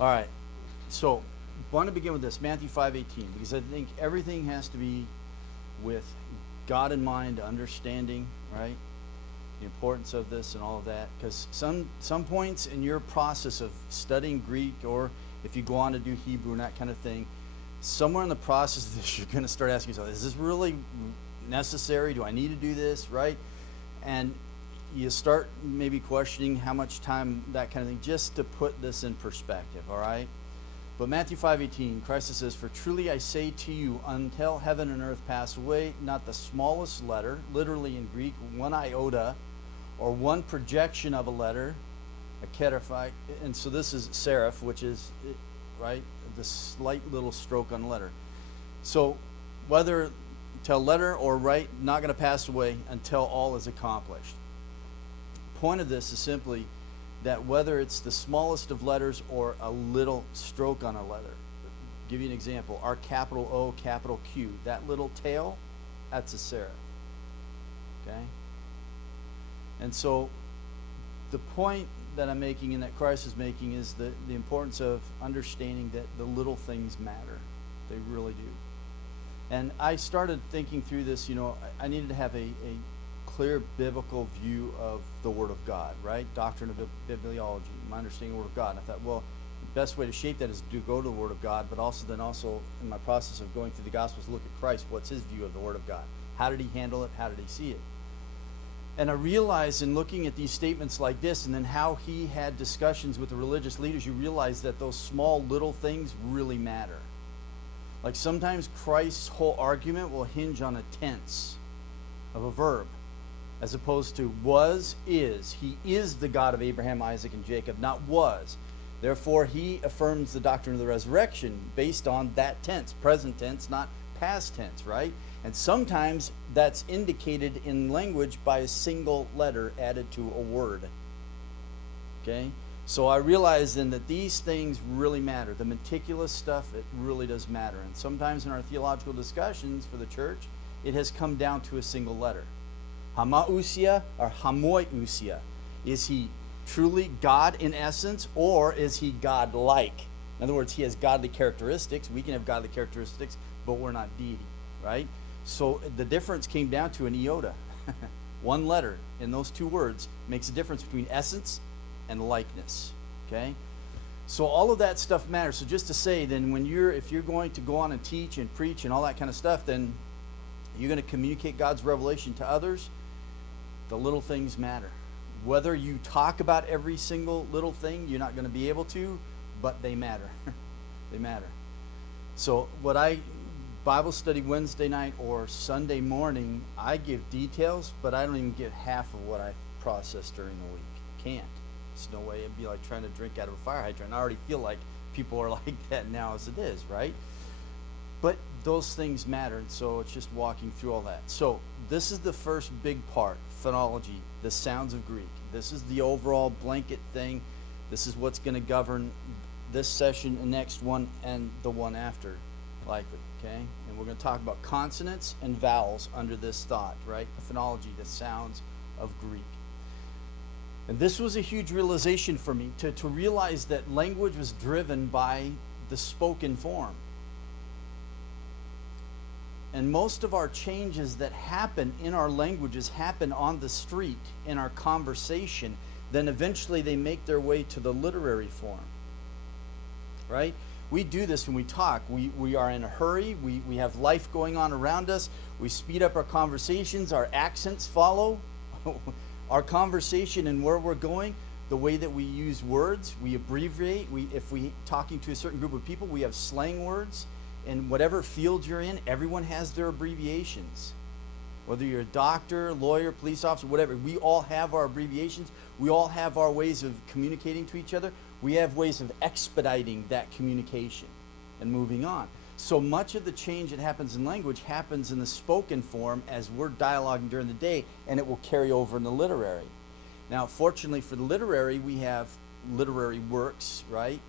All right. So, want to begin with this, Matthew 5:18, because I think everything has to be with God in mind, understanding, right? The importance of this and all of that. Because some points in your process of studying Greek, or if you go on to do Hebrew and that kind of thing, somewhere in the process of this, you're going to start asking yourself, is this really necessary? Do I need to do this, right? And you start maybe questioning how much time, that kind of thing, just to put this in perspective, all right? But Matthew 5:18, Christ says, "For truly I say to you, until heaven and earth pass away, not the smallest letter," literally in Greek, one iota, or one projection of a letter, a keraphite, and so this is serif, which is, right, the slight little stroke on a letter. So whether till letter or right, not going to pass away until all is accomplished. Point of this is simply that whether it's the smallest of letters or a little stroke on a letter. I'll give you an example. Our capital O, capital Q, that little tail, that's a serif. Okay? And so the point that I'm making and that Christ is making is the importance of understanding that the little things matter. They really do. And I started thinking through this, I needed to have a clear biblical view of the Word of God, right? Doctrine of bibliology, my understanding of the Word of God. And I thought, well, the best way to shape that is to go to the Word of God, but also in my process of going through the Gospels, look at Christ. What's his view of the Word of God? How did he handle it? How did he see it? And I realized in looking at these statements like this, and then how he had discussions with the religious leaders, you realize that those small little things really matter. Like sometimes Christ's whole argument will hinge on a tense of a verb, as opposed to was, is. He is the God of Abraham, Isaac, and Jacob, not was. Therefore, he affirms the doctrine of the resurrection based on that tense, present tense, not past tense, right? And sometimes that's indicated in language by a single letter added to a word. Okay? So I realized then that these things really matter. The meticulous stuff, it really does matter. And sometimes in our theological discussions for the church, it has come down to a single letter. Hamausia or hamoiusia. Is he truly God in essence, or is he God-like? In other words, he has godly characteristics. We can have godly characteristics, but we're not deity, right? So the difference came down to an iota. One letter in those two words makes a difference between essence and likeness, okay? So all of that stuff matters. So just to say, then if you're going to go on and teach and preach and all that kind of stuff, then you're going to communicate God's revelation to others. The little things matter. Whether you talk about every single little thing, you're not going to be able to, but they matter. They matter. So Bible study Wednesday night or Sunday morning, I give details, but I don't even give half of what I process during the week. Can't. There's no way. It'd be like trying to drink out of a fire hydrant. I already feel like people are like that now as it is, right? But those things matter, and so it's just walking through all that. So this is the first big part, phonology, the sounds of Greek. This is the overall blanket thing. This is what's going to govern this session, the next one, and the one after, likely, okay? And we're going to talk about consonants and vowels under this thought, right? Phonology, the sounds of Greek. And this was a huge realization for me, to realize that language was driven by the spoken form. And most of our changes that happen in our languages happen on the street, in our conversation. Then eventually they make their way to the literary form, right? We do this when we talk. We are in a hurry. We have life going on around us. We speed up our conversations. Our accents follow our conversation and where we're going. The way that we use words, we abbreviate. If we talking to a certain group of people, we have slang words. In whatever field you're in, everyone has their abbreviations. Whether you're a doctor, lawyer, police officer, whatever, we all have our abbreviations. We all have our ways of communicating to each other. We have ways of expediting that communication and moving on. So much of the change that happens in language happens in the spoken form as we're dialoguing during the day, and it will carry over in the literary. Now, fortunately for the literary, we have literary works, right?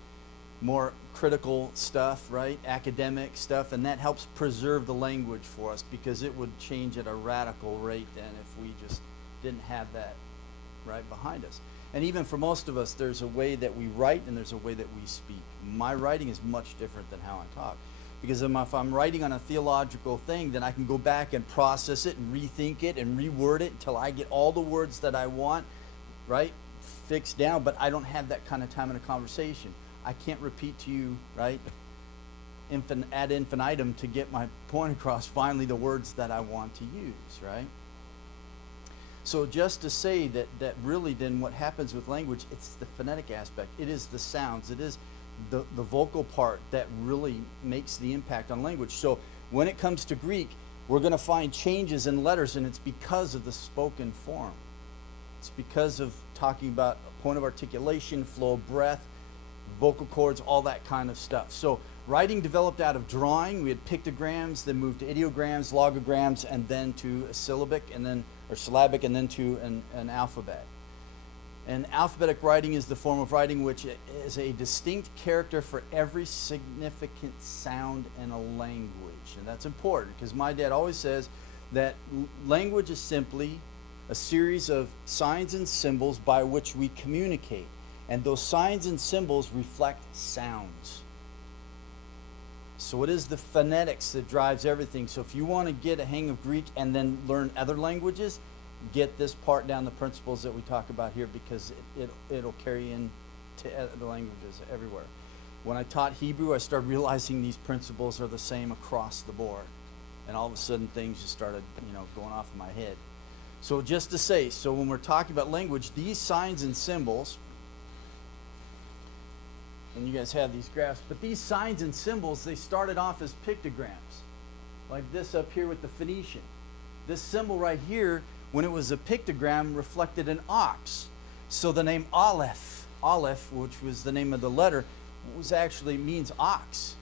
More critical stuff, right? Academic stuff, and that helps preserve the language for us, because it would change at a radical rate then if we just didn't have that right behind us. And even for most of us, there's a way that we write and there's a way that we speak. My writing is much different than how I talk. Because if I'm writing on a theological thing, then I can go back and process it and rethink it and reword it until I get all the words that I want, right, fixed down. But I don't have that kind of time in a conversation. I can't repeat to you, right, ad infinitum to get my point across, finally, the words that I want to use, right? So just to say that really then what happens with language, it's the phonetic aspect. It is the sounds. It is the vocal part that really makes the impact on language. So when it comes to Greek, we're going to find changes in letters, and it's because of the spoken form. It's because of talking about a point of articulation, flow of breath, vocal cords, all that kind of stuff. So writing developed out of drawing. We had pictograms, then moved to ideograms, logograms, and then to a syllabic, and then or syllabic, and then to an alphabet. And alphabetic writing is the form of writing which is a distinct character for every significant sound in a language. And that's important because my dad always says that language is simply a series of signs and symbols by which we communicate. And those signs and symbols reflect sounds. So it is the phonetics that drives everything. So if you want to get a hang of Greek and then learn other languages, get this part down, the principles that we talk about here, because it'll carry in to other languages everywhere. When I taught Hebrew, I started realizing these principles are the same across the board. And all of a sudden things just started, going off in my head. So just to say, so when we're talking about language, these signs and symbols, and you guys have these graphs, but these signs and symbols, they started off as pictograms, like this up here with the Phoenician. This symbol right here, when it was a pictogram, reflected an ox. So the name Aleph, which was the name of the letter, actually means ox.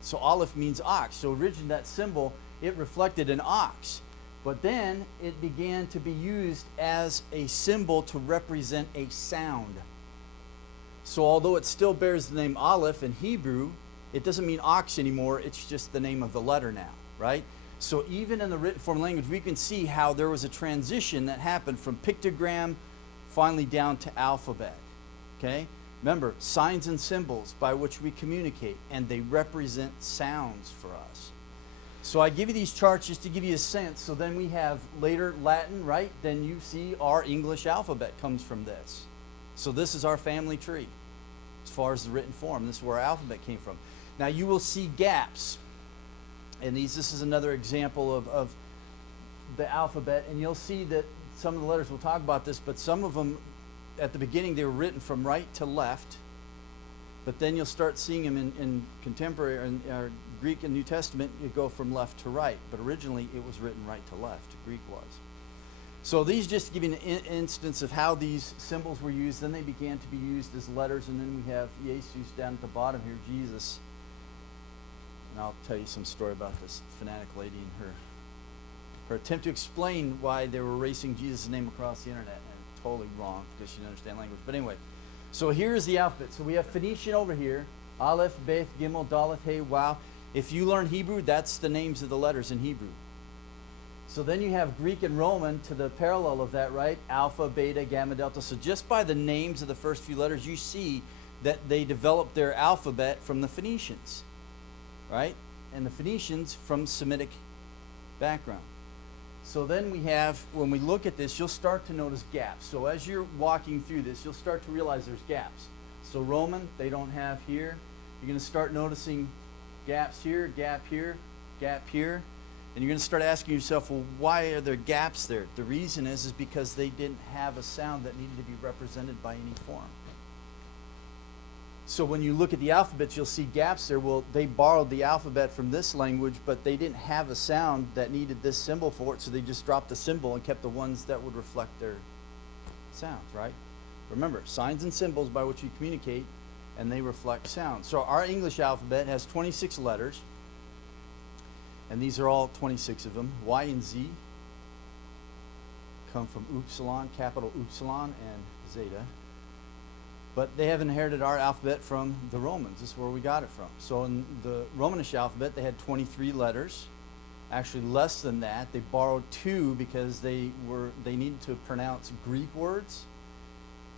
So Aleph means ox. So originally that symbol, it reflected an ox. But then it began to be used as a symbol to represent a sound. So although it still bears the name Aleph in Hebrew, it doesn't mean ox anymore. It's just the name of the letter now, right? So even in the written form language, we can see how there was a transition that happened from pictogram finally down to alphabet, okay? Remember, signs and symbols by which we communicate, and they represent sounds for us. So I give you these charts just to give you a sense. So then we have later Latin, right? Then you see our English alphabet comes from this. So this is our family tree as far as the written form. This is where our alphabet came from. Now you will see gaps. And this is another example of the alphabet. And you'll see that some of the letters, we'll talk about this, but some of them at the beginning they were written from right to left. But then you'll start seeing them in contemporary or Greek and New Testament, you go from left to right. But originally it was written right to left. Greek was. So these just give you an instance of how these symbols were used. Then they began to be used as letters, and then we have Jesus down at the bottom here, Jesus. And I'll tell you some story about this fanatic lady and her attempt to explain why they were erasing Jesus' name across the internet. And totally wrong because she didn't understand language. But anyway, so here's the alphabet. So we have Phoenician over here, Aleph, Beth, Gimel, Daleth, Hey, Wow. If you learn Hebrew, that's the names of the letters in Hebrew. So then you have Greek and Roman to the parallel of that, right? Alpha, beta, gamma, delta. So just by the names of the first few letters, you see that they developed their alphabet from the Phoenicians, right? And the Phoenicians from Semitic background. So then we have, when we look at this, you'll start to notice gaps. So as you're walking through this, you'll start to realize there's gaps. So Roman, they don't have here. You're going to start noticing gaps here, gap here, gap here. And you're going to start asking yourself, well, why are there gaps there? The reason is because they didn't have a sound that needed to be represented by any form. So when you look at the alphabets, you'll see gaps there. Well, they borrowed the alphabet from this language, but they didn't have a sound that needed this symbol for it, so they just dropped the symbol and kept the ones that would reflect their sounds, right? Remember, signs and symbols by which you communicate, and they reflect sound. So our English alphabet has 26 letters. And these are all 26 of them. Y and Z come from Upsilon, capital Upsilon, and Zeta. But they have inherited our alphabet from the Romans. This is where we got it from. So in the Romanish alphabet, they had 23 letters. Actually, less than that. They borrowed 2 because they needed to pronounce Greek words.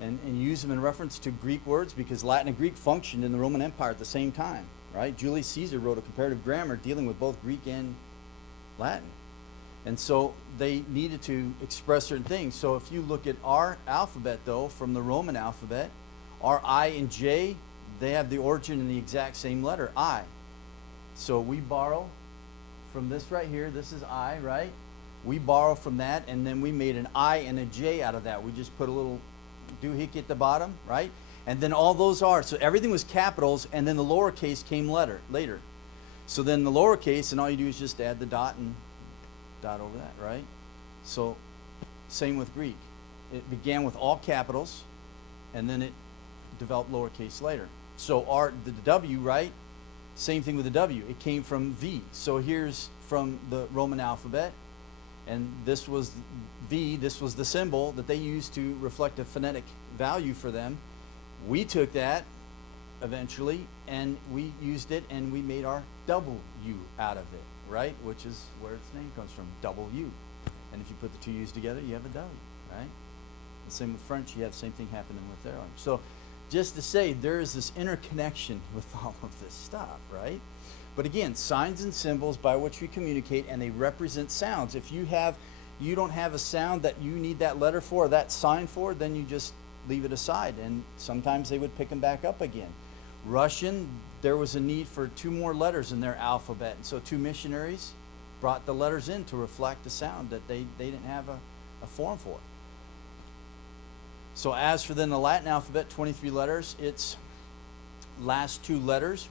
and use them in reference to Greek words, because Latin and Greek functioned in the Roman Empire at the same time, right? Julius Caesar wrote a comparative grammar dealing with both Greek and Latin. And so they needed to express certain things. So if you look at our alphabet, though, from the Roman alphabet, our I and J, they have the origin in the exact same letter, I. So we borrow from this right here. This is I, right? We borrow from that, and then we made an I and a J out of that. We just put a little doohickey at the bottom, right? And then all those are, so everything was capitals, and then the lowercase came later. So then the lowercase, and all you do is just add the dot and dot over that, right? So same with Greek. It began with all capitals, and then it developed lowercase later. So the W, right? Same thing with the W. It came from V. So here's from the Roman alphabet, and this was V, this was the symbol that they used to reflect a phonetic value for them. We took that eventually, and we used it, and we made our W out of it, right? Which is where its name comes from, W. And if you put the two U's together, you have a W, right? The same with French, you have the same thing happening with their language. So just to say, there is this interconnection with all of this stuff, right? But again, signs and symbols by which we communicate, and they represent sounds. If you don't have a sound that you need that letter for, or that sign for, then you just leave it aside, and sometimes they would pick them back up again. Russian, there was a need for 2 more letters in their alphabet, and so 2 missionaries brought the letters in to reflect the sound that they didn't have a form for. So as for then the Latin alphabet, 23 letters, its last 2 letters,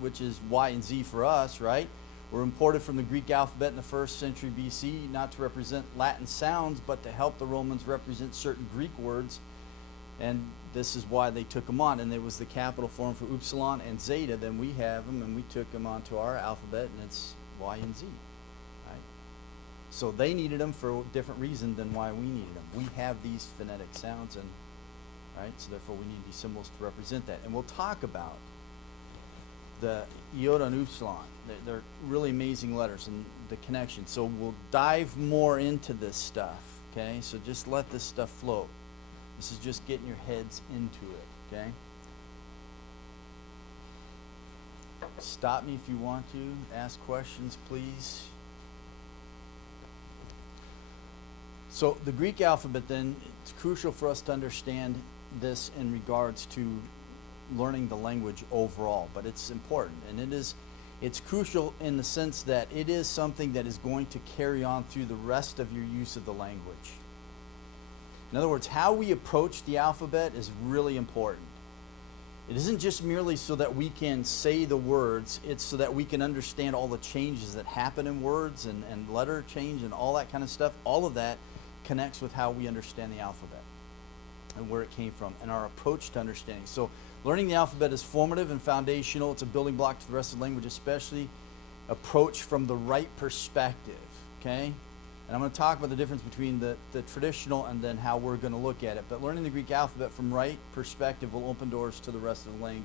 which is Y and Z for us, right, were imported from the Greek alphabet in the 1st century BC, not to represent Latin sounds, but to help the Romans represent certain Greek words. And this is why they took them on. And there was the capital form for Upsilon and Zeta. Then we have them, and we took them onto our alphabet, and it's Y and Z. Right? So they needed them for a different reason than why we needed them. We have these phonetic sounds, and right, so therefore we need these symbols to represent that. And we'll talk about the iota and upsilon. They're really amazing letters and the connection. So we'll dive more into this stuff. Okay, so just let this stuff float. This is just getting your heads into it, okay? Stop me if you want to. Ask questions, please. So the Greek alphabet, then, it's crucial for us to understand this in regards to learning the language overall, but it's important, and it's crucial in the sense that it is something that is going to carry on through the rest of your use of the language. In other words, how we approach the alphabet is really important. It isn't just merely so that we can say the words, it's so that we can understand all the changes that happen in words and letter change and all that kind of stuff. All of that connects with how we understand the alphabet and where it came from and our approach to understanding. So learning the alphabet is formative and foundational. It's a building block to the rest of the language, especially approach from the right perspective, okay? And I'm going to talk about the difference between the traditional and then how we're going to look at it. But learning the Greek alphabet from right perspective will open doors to the rest of the language.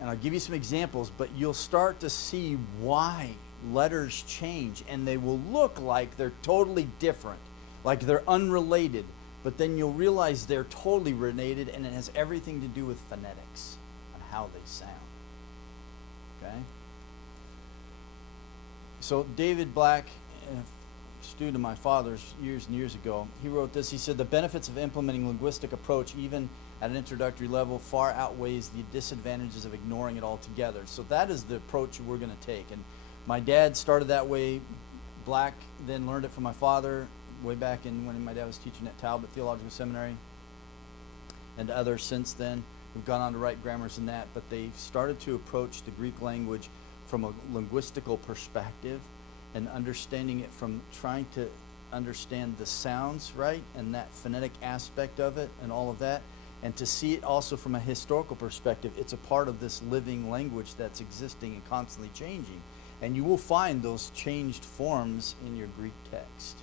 And I'll give you some examples, but you'll start to see why letters change, and they will look like they're totally different, like they're unrelated. But then you'll realize they're totally related, and it has everything to do with phonetics and how they sound. Okay? So David Black, student of my father's years and years ago, he wrote this. He said, the benefits of implementing linguistic approach, even at an introductory level, far outweighs the disadvantages of ignoring it altogether. So that is the approach we're going to take. And my dad started that way. Black then learned it from my father way back in when my dad was teaching at Talbot Theological Seminary, and others since then who've gone on to write grammars in that. But they started to approach the Greek language from a linguistical perspective, and understanding it from trying to understand the sounds, right, and that phonetic aspect of it and all of that, and to see it also from a historical perspective. It's a part of this living language that's existing and constantly changing, and you will find those changed forms in your Greek text.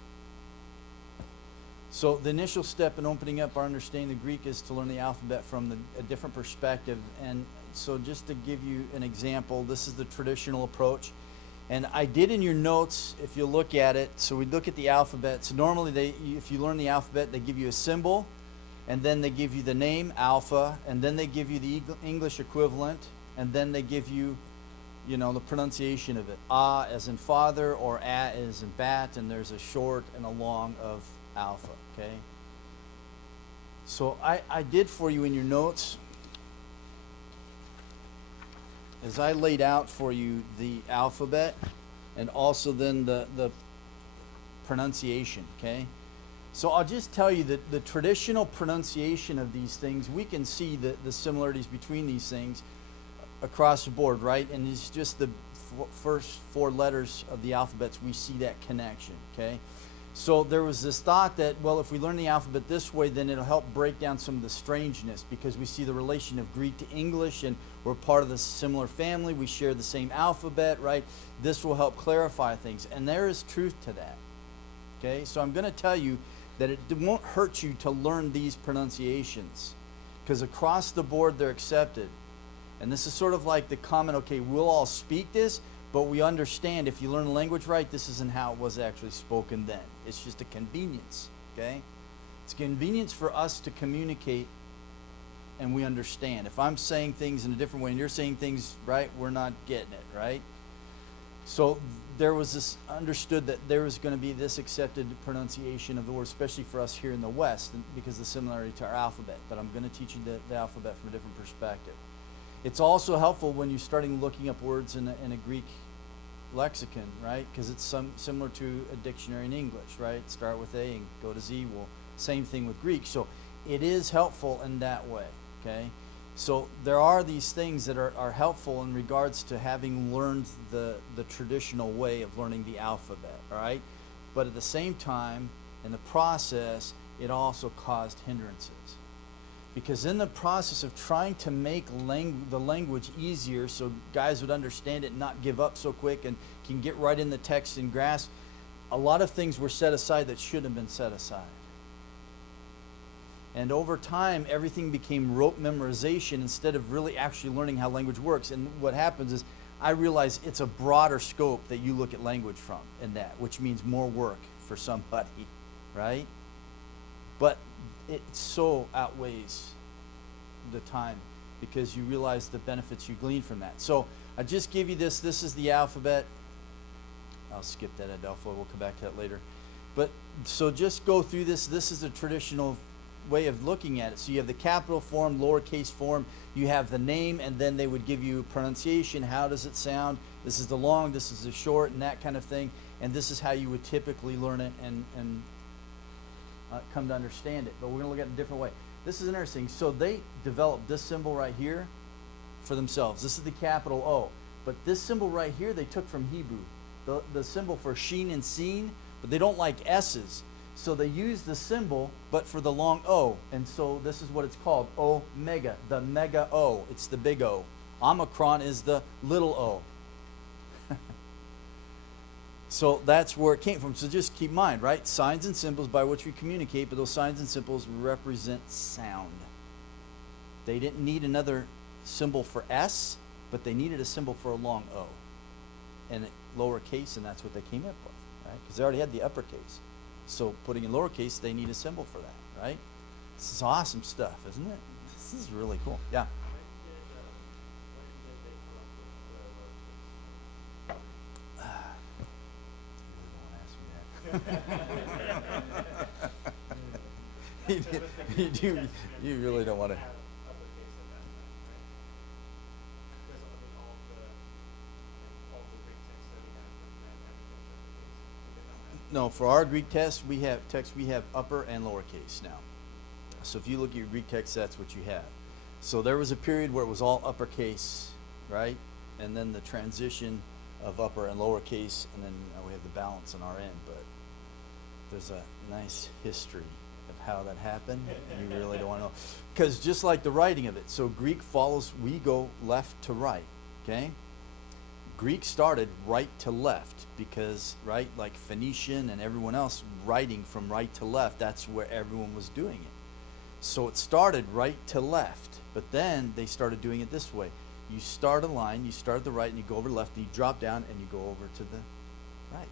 So the initial step in opening up our understanding of Greek is to learn the alphabet from a different perspective. And so just to give you an example, this is the traditional approach. And I did in your notes, if you look at it, so we look at the alphabet. So normally if you learn the alphabet, they give you a symbol, and then they give you the name, alpha, and then they give you the English equivalent, and then they give you, the pronunciation of it. A as in father, or a as in bat, and there's a short and a long of alpha, okay? So I did for you in your notes, as I laid out for you the alphabet, and also then the pronunciation, okay? So I'll just tell you that the traditional pronunciation of these things, we can see the similarities between these things across the board, right? And it's just the first four letters of the alphabets, we see that connection, okay? So there was this thought that, well, if we learn the alphabet this way, then it'll help break down some of the strangeness, because we see the relation of Greek to English, and we're part of the similar family. We share the same alphabet, right? This will help clarify things, and there is truth to that, okay? So I'm going to tell you that it won't hurt you to learn these pronunciations, because across the board they're accepted. And this is sort of like the comment, okay, we'll all speak this, but we understand if you learn the language right, this isn't how it was actually spoken then. It's just a convenience, okay? It's a convenience for us to communicate, and we understand. If I'm saying things in a different way and you're saying things right, we're not getting it, right? So there was this understood that there was going to be this accepted pronunciation of the word, especially for us here in the West, because of the similarity to our alphabet. But I'm going to teach you the alphabet from a different perspective. It's also helpful when you're starting looking up words in a Greek lexicon, right? Because it's similar to a dictionary in English, right? Start with A and go to Z. Well, same thing with Greek. So it is helpful in that way, okay? So there are these things that are helpful in regards to having learned the traditional way of learning the alphabet, all right? But at the same time, in the process, it also caused hindrances. Because in the process of trying to make the language easier so guys would understand it and not give up so quick and can get right in the text and grasp, a lot of things were set aside that shouldn't have been set aside. And over time, everything became rote memorization instead of really actually learning how language works. And what happens is, I realize it's a broader scope that you look at language from in that, which means more work for somebody, right? But it so outweighs the time, because you realize the benefits you glean from that. So I just give you this. This is the alphabet. I'll skip that Adelphi. We'll come back to that later. But so just go through this. This is a traditional way of looking at it. So you have the capital form, lowercase form. You have the name, and then they would give you pronunciation. How does it sound? This is the long, this is the short, and that kind of thing. And this is how you would typically learn it and come to understand it. But we're going to look at it a different way. This is interesting. So they developed this symbol right here for themselves. This is the capital O. But this symbol right here they took from Hebrew. The symbol for sheen and seen, but they don't like S's. So they use the symbol, but for the long O. And so this is what it's called, omega, the mega O. It's the big O. Omicron is the little O. So that's where it came from. So just keep in mind, right? Signs and symbols by which we communicate, but those signs and symbols represent sound. They didn't need another symbol for S, but they needed a symbol for a long O. And lowercase, and that's what they came up with, right? Because they already had the uppercase. So putting in lowercase, they need a symbol for that, right? This is awesome stuff, isn't it? This is really cool. Yeah. You really don't want to. No, for our Greek text we have upper and lowercase now. So if you look at your Greek text, that's what you have. So there was a period where it was all uppercase, right? And then the transition of upper and lowercase, and then we have the balance on our end. But there's a nice history of how that happened, and you really don't want to know. Because just like the writing of it, so Greek follows, we go left to right, okay? Greek started right to left because, right, like Phoenician and everyone else writing from right to left, that's where everyone was doing it. So it started right to left, but then they started doing it this way. You start a line, you start at the right, and you go over left, and you drop down, and you go over to the right.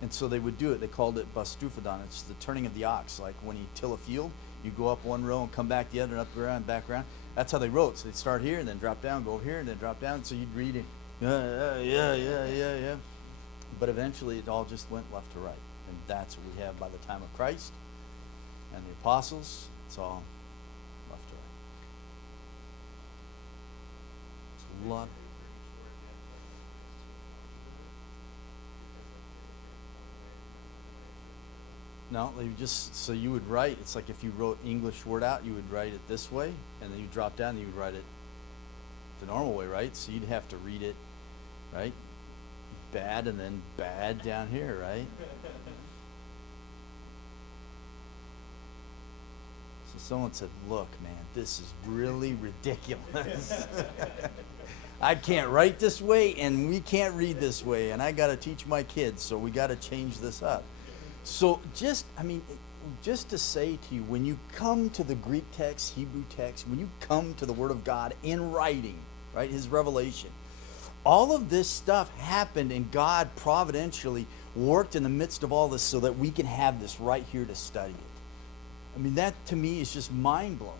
And so they would do it. They called it bastuphodon. It's the turning of the ox. Like when you till a field, You go up one row and come back the other, and up around, back around. That's how they wrote. So they'd start here and then drop down, go over here and then drop down. So you'd read it, yeah. But eventually it all just went left to right. And that's what we have by the time of Christ and the apostles. It's all left to right. It's a lot. No, you just, so you would write, it's like if you wrote English word out, you would write it this way, and then you drop down and you would write it the normal way, right? So you'd have to read it, right? Bad and then bad down here, right? So someone said, look, man, this is really ridiculous. I can't write this way, and we can't read this way, and I got to teach my kids, so we got to change this up. So just to say to you, when you come to the Greek text, Hebrew text, when you come to the Word of God in writing, right, His revelation, all of this stuff happened, and God providentially worked in the midst of all this so that we can have this right here to study it. I mean, that to me is just mind-blowing.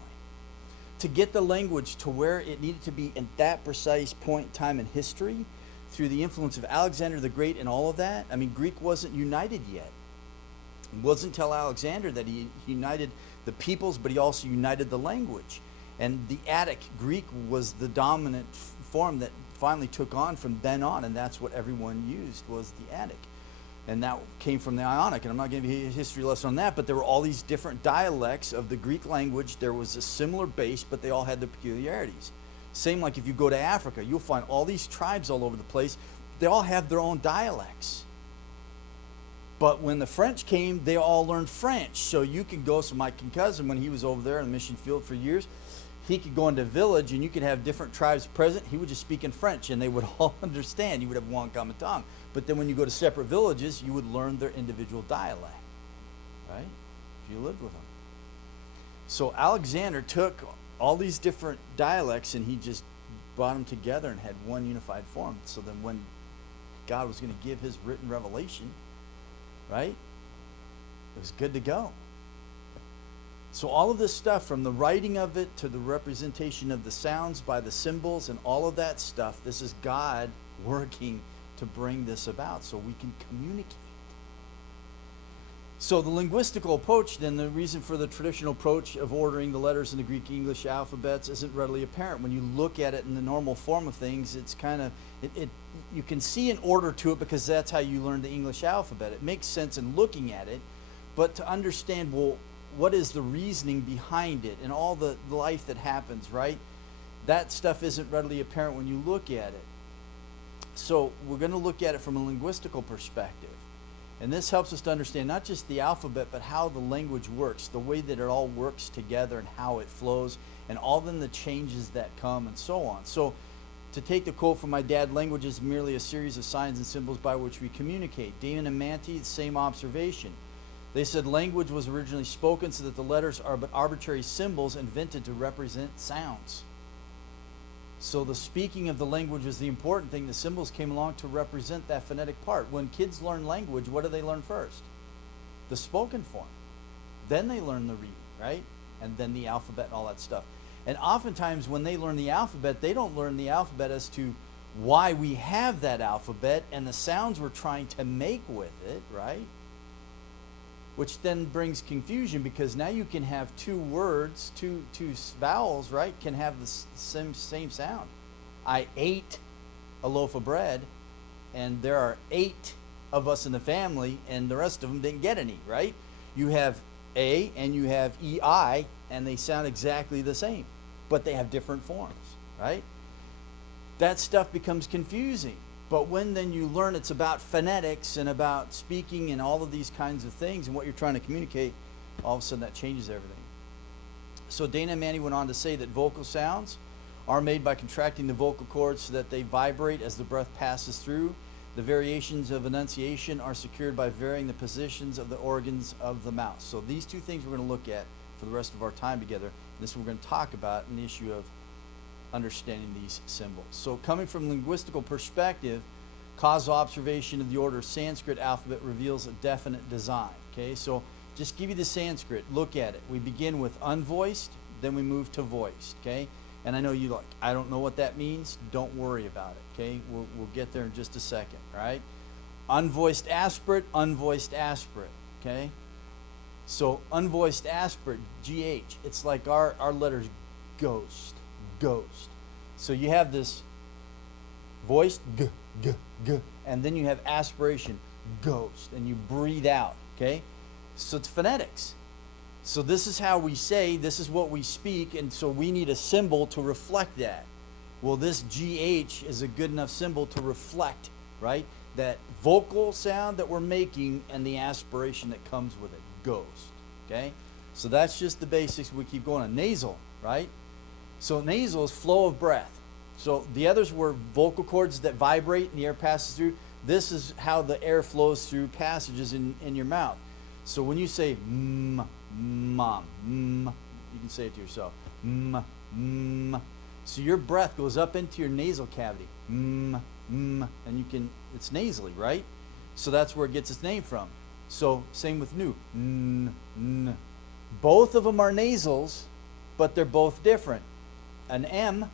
To get the language to where it needed to be at that precise point in time in history, through the influence of Alexander the Great and all of that, I mean, Greek wasn't united yet. It wasn't until Alexander that he united the peoples, but he also united the language. And the Attic Greek was the dominant form that finally took on from then on, and that's what everyone used, was the Attic. And that came from the Ionic, and I'm not going to give you a history lesson on that, but there were all these different dialects of the Greek language. There was a similar base, but they all had their peculiarities. Same like if you go to Africa, you'll find all these tribes all over the place. They all have their own dialects. But when the French came, they all learned French. So you could go, so my cousin, when he was over there in the mission field for years, he could go into a village and you could have different tribes present. He would just speak in French and they would all understand. You would have one common tongue. But then when you go to separate villages, you would learn their individual dialect, right? If you lived with them. So Alexander took all these different dialects and he just brought them together and had one unified form. So then when God was going to give His written revelation, right, it was good to go. So all of this stuff, from the writing of it to the representation of the sounds by the symbols and all of that stuff, this is God working to bring this about so we can communicate. So the linguistical approach, then, the reason for the traditional approach of ordering the letters in the Greek English alphabets isn't readily apparent. When you look at it in the normal form of things, it's kind of, you can see an order to it because that's how you learn the English alphabet. It makes sense in looking at it, but to understand, well, what is the reasoning behind it and all the life that happens, right? That stuff isn't readily apparent when you look at it. So we're going to look at it from a linguistical perspective. And this helps us to understand not just the alphabet, but how the language works, the way that it all works together and how it flows, and all then the changes that come and so on. So to take the quote from my dad, language is merely a series of signs and symbols by which we communicate. Damon and Manti, the same observation. They said language was originally spoken so that the letters are but arbitrary symbols invented to represent sounds. So the speaking of the language was the important thing. The symbols came along to represent that phonetic part. When kids learn language, what do they learn first? The spoken form. Then they learn the reading, right? And then the alphabet and all that stuff. And oftentimes when they learn the alphabet, they don't learn the alphabet as to why we have that alphabet and the sounds we're trying to make with it, right? Which then brings confusion, because now you can have two words, two vowels, right, can have the same sound. I ate a loaf of bread, and there are 8 of us in the family, and the rest of them didn't get any, right? You have A and you have EI, and they sound exactly the same, but they have different forms, right? That stuff becomes confusing. But when then you learn it's about phonetics and about speaking and all of these kinds of things and what you're trying to communicate, all of a sudden that changes everything. So Dana and Manny went on to say that vocal sounds are made by contracting the vocal cords so that they vibrate as the breath passes through. The variations of enunciation are secured by varying the positions of the organs of the mouth. So these two things we're going to look at for the rest of our time together. This we're going to talk about in the issue of understanding these symbols. So coming from a linguistical perspective, causal observation of the order of Sanskrit alphabet reveals a definite design. Okay, so just give you the Sanskrit. Look at it. We begin with unvoiced, then we move to voiced, okay? And I know you like, I don't know what that means. Don't worry about it, okay? We'll get there in just a second, all right? Unvoiced aspirate, okay? So unvoiced aspirate, GH, it's like our letters ghost. So you have this voiced g, and then you have aspiration, ghost, and you breathe out, okay? So it's phonetics. So this is how we say, this is what we speak, and so we need a symbol to reflect that. Well, this GH is a good enough symbol to reflect, right? That vocal sound that we're making and the aspiration that comes with it, ghost, okay? So that's just the basics. We keep going on. Nasal, right? So nasal is flow of breath. So the others were vocal cords that vibrate and the air passes through. This is how the air flows through passages in your mouth. So when you say mom, you can say it to yourself. So your breath goes up into your nasal cavity. And you can, it's nasally, right? So that's where it gets its name from. So same with nu. Both of them are nasals, but they're both different. An M,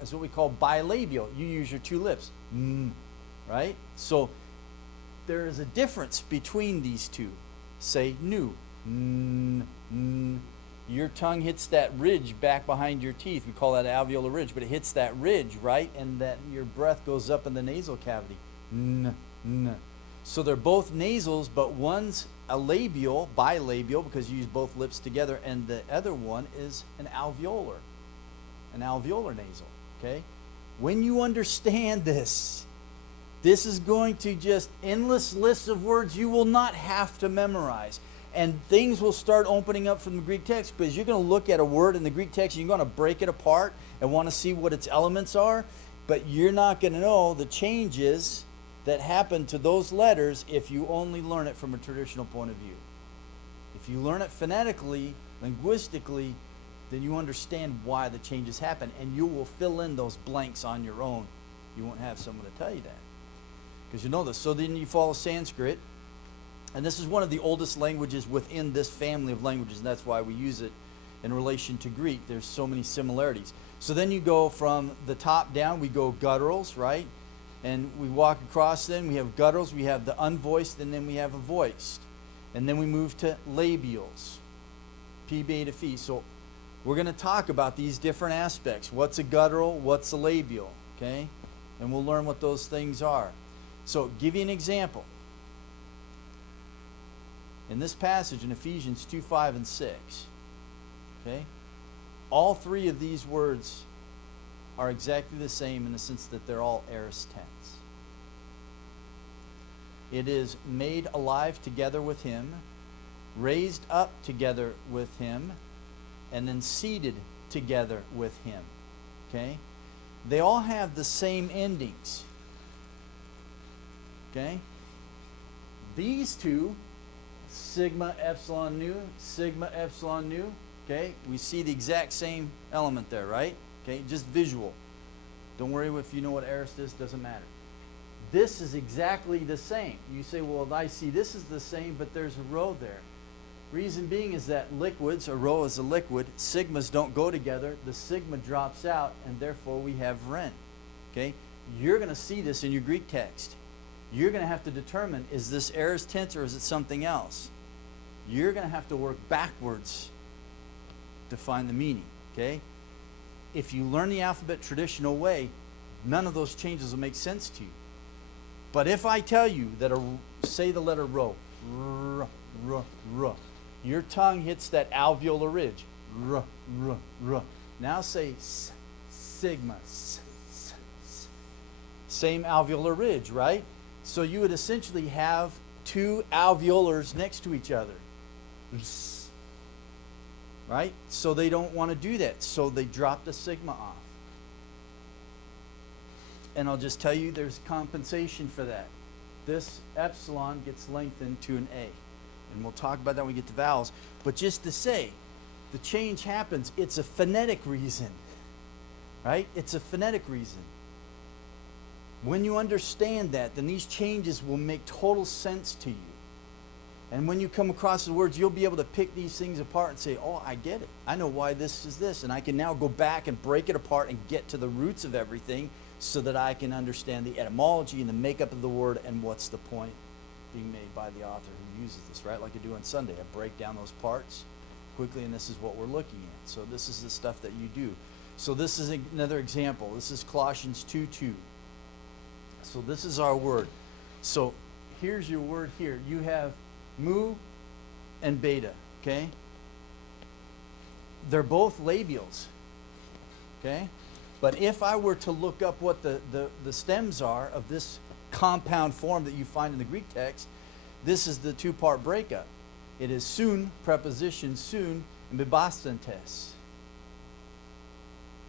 is what we call bilabial. You use your two lips, right? So there is a difference between these two. Say nu, Your tongue hits that ridge back behind your teeth. We call that alveolar ridge, but it hits that ridge, right? And that your breath goes up in the nasal cavity. So they're both nasals, but one's a labial, bilabial, because you use both lips together, and the other one is an alveolar nasal, okay? When you understand this, this is going to just endless lists of words you will not have to memorize. And things will start opening up from the Greek text, because you're going to look at a word in the Greek text and you're going to break it apart and want to see what its elements are, but you're not going to know the changes that happen to those letters if you only learn it from a traditional point of view. If you learn it phonetically, linguistically, then you understand why the changes happen, and you will fill in those blanks on your own. You won't have someone to tell you that, because you know this. So then you follow Sanskrit, and this is one of the oldest languages within this family of languages, and that's why we use it in relation to Greek. There's so many similarities. So then you go from the top down, we go gutturals, right? And we walk across, then we have gutturals, we have the unvoiced, and then we have a voiced. And then we move to labials, P, beta, phi. So we're going to talk about these different aspects. What's a guttural? What's a labial? Okay? And we'll learn what those things are. So, give you an example. In this passage in Ephesians 2, 5, and 6, okay, all three of these words are exactly the same in the sense that they're all aorist tense. It is made alive together with him, raised up together with him, and then seated together with him. Okay? They all have the same endings. Okay? These two, sigma, epsilon, nu, okay? We see the exact same element there, right? Okay? Just visual. Don't worry if you know what aorist is, doesn't matter. This is exactly the same. You say, well, I see this is the same, but there's a rho there. Reason being is that liquids, a rho is a liquid, sigmas don't go together, the sigma drops out, and therefore we have ren. Okay? You're going to see this in your Greek text. You're going to have to determine, is this aorist tense or is it something else? You're going to have to work backwards to find the meaning. Okay? If you learn the alphabet traditional way, none of those changes will make sense to you. But if I tell you that, say the letter rho, your tongue hits that alveolar ridge. Now say sigma. Same alveolar ridge, right? So you would essentially have two alveolars next to each other. Right? So they don't want to do that. So they drop the sigma off. And I'll just tell you there's compensation for that. This epsilon gets lengthened to an A. And we'll talk about that when we get to vowels. But just to say, the change happens. It's a phonetic reason. Right? It's a phonetic reason. When you understand that, then these changes will make total sense to you. And when you come across the words, you'll be able to pick these things apart and say, oh, I get it. I know why this is this. And I can now go back and break it apart and get to the roots of everything so that I can understand the etymology and the makeup of the word and what's the point being made by the author who uses this, right? Like I do on Sunday. I break down those parts quickly, and this is what we're looking at. So this is the stuff that you do. So this is another example. This is Colossians 2:2. So this is our word. So here's your word here. You have mu and beta, okay? They're both labials, okay? But if I were to look up what the stems are of this compound form that you find in the Greek text, this is the two-part breakup. It is soon, preposition soon, and bibastantes.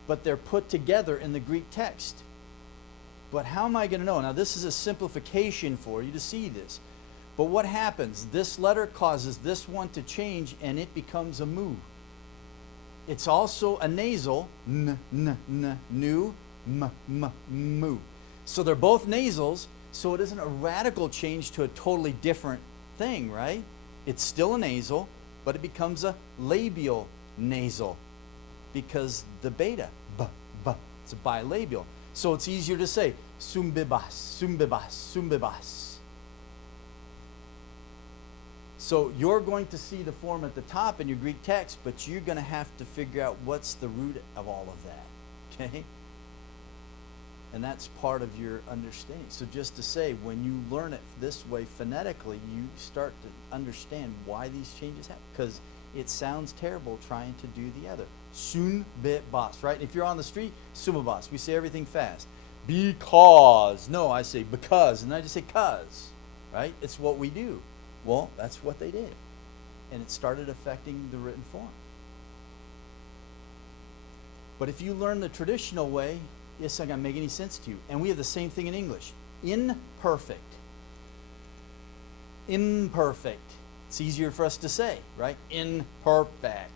But they're put together in the Greek text. But how am I going to know? Now, this is a simplification for you to see this. But what happens? This letter causes this one to change, and it becomes a mu. It's also a nasal, n, nu, m, mu. So they're both nasals, so it isn't a radical change to a totally different thing, right? It's still a nasal, but it becomes a labial nasal because the beta, b, it's a bilabial. So it's easier to say, sumbibas, sumbibas, sumbibas. So you're going to see the form at the top in your Greek text, but you're going to have to figure out what's the root of all of that, okay? And that's part of your understanding. So just to say, when you learn it this way phonetically, you start to understand why these changes happen, because it sounds terrible trying to do the other. Sun bit bas, right? If you're on the street, sumabas. We say everything fast. Because. No, I say because, and I just say cuz, right? It's what we do. Well, that's what they did. And it started affecting the written form. But if you learn the traditional way, it's not going to make any sense to you. And we have the same thing in English. Imperfect. Imperfect. It's easier for us to say, right? Imperfect.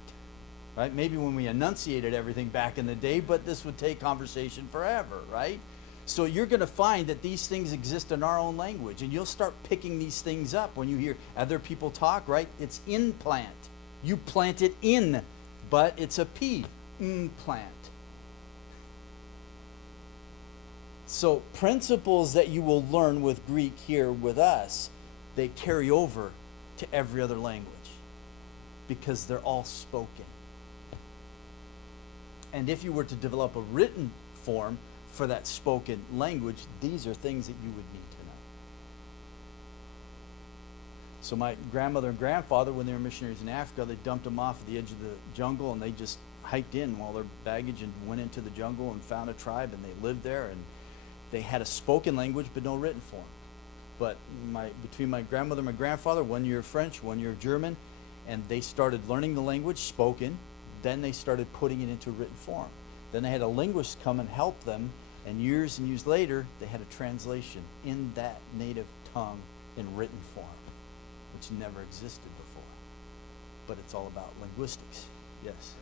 Right? Maybe when we enunciated everything back in the day, but this would take conversation forever, right? So you're going to find that these things exist in our own language, and you'll start picking these things up when you hear other people talk, right? It's implant. You plant it in, but it's a P. Implant. So principles that you will learn with Greek here with us, they carry over to every other language because they're all spoken. And if you were to develop a written form for that spoken language, these are things that you would need to know. So my grandmother and grandfather, when they were missionaries in Africa, they dumped them off at the edge of the jungle, and they just hiked in all their baggage and went into the jungle and found a tribe, and they lived there, and they had a spoken language but no written form. But between my grandmother and my grandfather, 1 year of French, 1 year of German, and they started learning the language spoken. Then they started putting it into written form. Then they had a linguist come and help them, and years later, they had a translation in that native tongue in written form, which never existed before. But it's all about linguistics. Yes?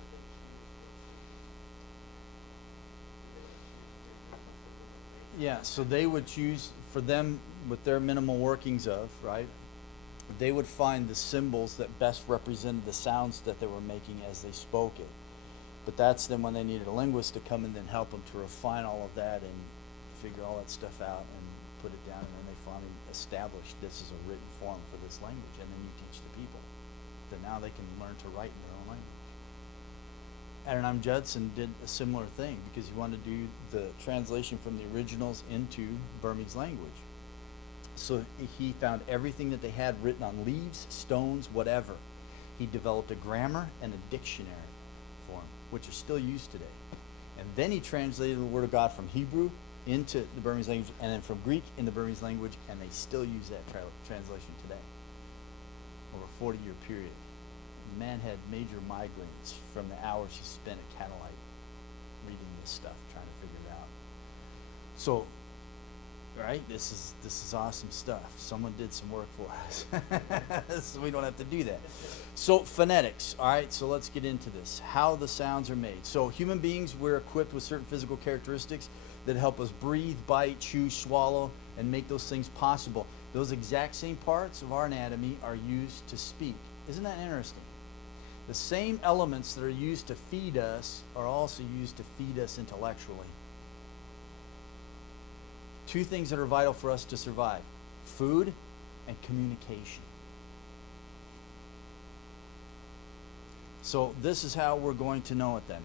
Yeah, so they would choose, for them, with their minimal workings of, right, they would find the symbols that best represented the sounds that they were making as they spoke it. But that's then when they needed a linguist to come and then help them to refine all of that and figure all that stuff out and put it down, and then they finally established this is a written form for this language, and then you teach the people that now they can learn to write in their own language. Adoniram Judson did a similar thing because he wanted to do the translation from the originals into Burmese language. So he found everything that they had written on leaves, stones, whatever. He developed a grammar and a dictionary form, which are still used today. And then he translated the Word of God from Hebrew into the Burmese language, and then from Greek into Burmese language, and they still use that translation today. Over a 40-year period. The man had major migraines from the hours he spent at Catalite reading this stuff, trying to figure it out. So, right, this is awesome stuff. Someone did some work for us. So we don't have to do that. So phonetics, all right, so let's get into this. How the sounds are made. So human beings, we're equipped with certain physical characteristics that help us breathe, bite, chew, swallow, and make those things possible. Those exact same parts of our anatomy are used to speak. Isn't that interesting? The same elements that are used to feed us are also used to feed us intellectually. Two things that are vital for us to survive: food and communication. So this is how we're going to know it then.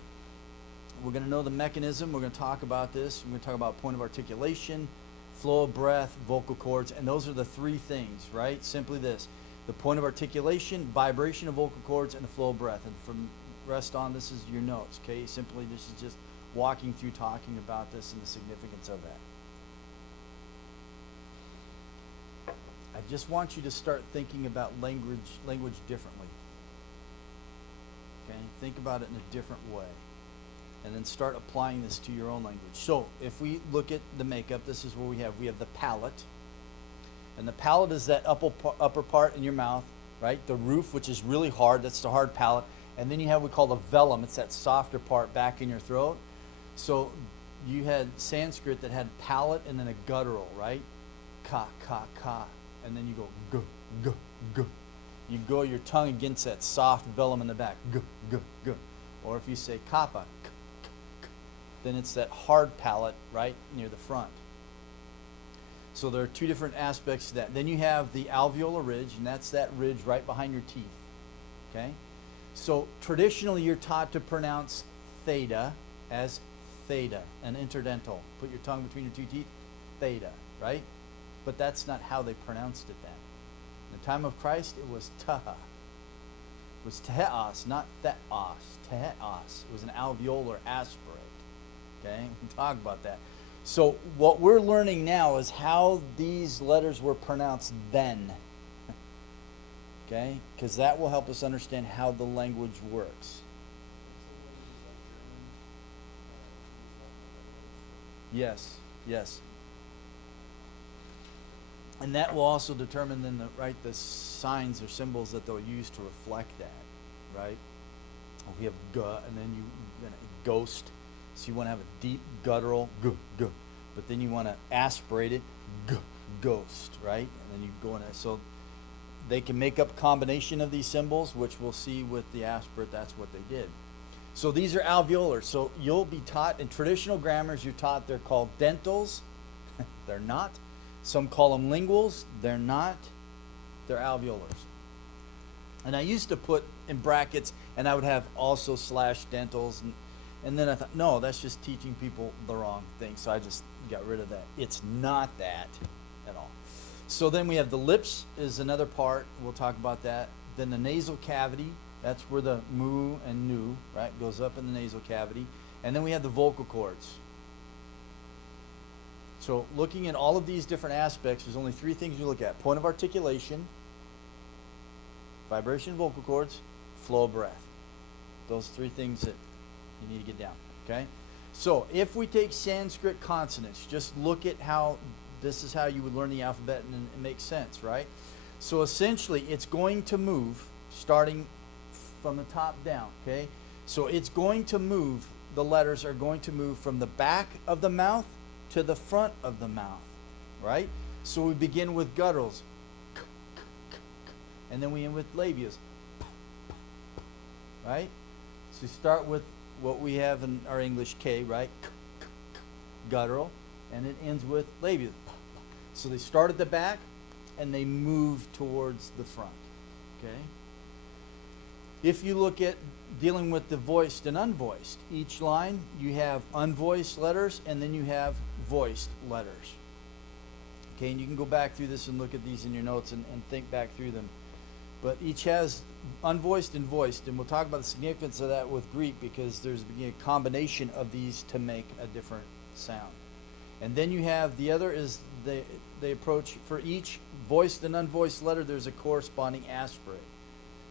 We're going to know the mechanism. We're going to talk about this. We're going to talk about point of articulation, flow of breath, vocal cords, and those are the three things, right? Simply this: the point of articulation, vibration of vocal cords, and the flow of breath. And from rest on, this is your notes, okay? Simply, this is just walking through talking about this and the significance of that. I just want you to start thinking about language differently. Okay? Think about it in a different way. And then start applying this to your own language. So, if we look at the makeup, this is what we have. We have the palate. And the palate is that upper part in your mouth, right? The roof, which is really hard, that's the hard palate. And then you have what we call the velum. It's that softer part back in your throat. So, you had Sanskrit that had palate and then a guttural, right? Ka, ka, ka. And then you go g, g, g. You go your tongue against that soft velum in the back, g, g, g. Or if you say kappa, k, k, k, then it's that hard palate right near the front. So there are two different aspects to that. Then you have the alveolar ridge, and that's that ridge right behind your teeth. Okay? So traditionally you're taught to pronounce theta as theta, an interdental. Put your tongue between your two teeth, theta, right? But that's not how they pronounced it then. In the time of Christ, it was taha. It was teos, not theos. Teos. It was an alveolar aspirate. Okay? We can talk about that. So what we're learning now is how these letters were pronounced then. Okay? Because that will help us understand how the language works. Yes, yes. And that will also determine then the signs or symbols that they'll use to reflect that, right? If we have g, and then ghost, so you want to have a deep guttural g, g, but then you want to aspirate it g, ghost, right? And then you go in it. So they can make up a combination of these symbols, which we'll see with the aspirate. That's what they did. So these are alveolar. So you'll be taught in traditional grammars. You're taught they're called dentals. They're not. Some call them linguals. They're not. They're alveolars. And I used to put in brackets, and I would have also slash dentals. And then I thought, no, that's just teaching people the wrong thing. So I just got rid of that. It's not that at all. So then we have the lips is another part. We'll talk about that. Then the nasal cavity. That's where the mu and nu, right, goes up in the nasal cavity. And then we have the vocal cords. So looking at all of these different aspects, there's only three things you look at: point of articulation, vibration of vocal cords, flow of breath. Those three things that you need to get down, okay? So if we take Sanskrit consonants, just look at how this is how you would learn the alphabet, and it makes sense, right? So essentially it's going to move starting from the top down, okay? So it's going to move, the letters are going to move from the back of the mouth to the front of the mouth, right? So we begin with gutturals, and then we end with labials, right? So we start with what we have in our English K, right? Guttural, and it ends with labial. So they start at the back, and they move towards the front, okay? If you look at dealing with the voiced and unvoiced, each line you have unvoiced letters and then you have voiced letters. Okay, and you can go back through this and look at these in your notes and think back through them. But each has unvoiced and voiced, and we'll talk about the significance of that with Greek because there's a combination of these to make a different sound. And then you have the other is they approach for each voiced and unvoiced letter, there's a corresponding aspirate.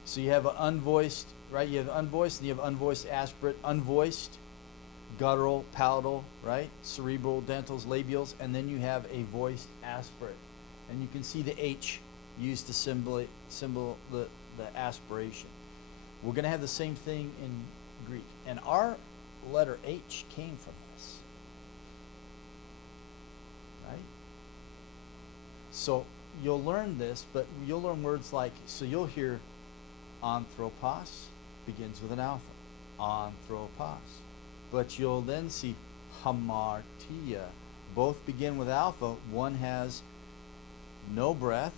So you have an unvoiced, right? You have unvoiced and you have unvoiced aspirate, unvoiced, guttural, palatal, right? Cerebral, dentals, labials, and then you have a voiced aspirate. And you can see the H used to symbol the aspiration. We're going to have the same thing in Greek. And our letter H came from this. So you'll learn this, but you'll learn words like, so you'll hear anthropos begins with an alpha. Anthropos. But you'll then see hamartia. Both begin with alpha. One has no breath,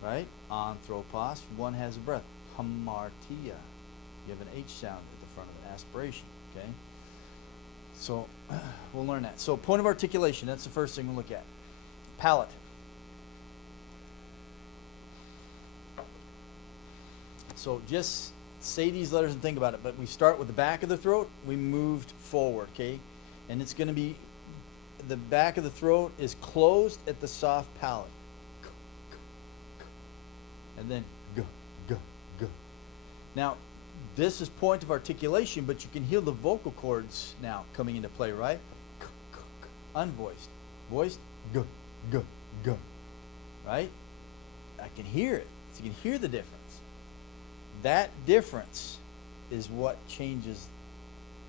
right? Anthropos. One has a breath. Hamartia. You have an H sound at the front of an aspiration, okay? So we'll learn that. So point of articulation, that's the first thing we'll look at. Palate. So just say these letters and think about it. But we start with the back of the throat. We moved forward, okay? And it's going to be, the back of the throat is closed at the soft palate. And then g, g, g. Now, this is point of articulation, but you can hear the vocal cords now coming into play, right? K, k, k. Unvoiced. Voiced, g, g, g. Right? I can hear it. So you can hear the difference. That difference is what changes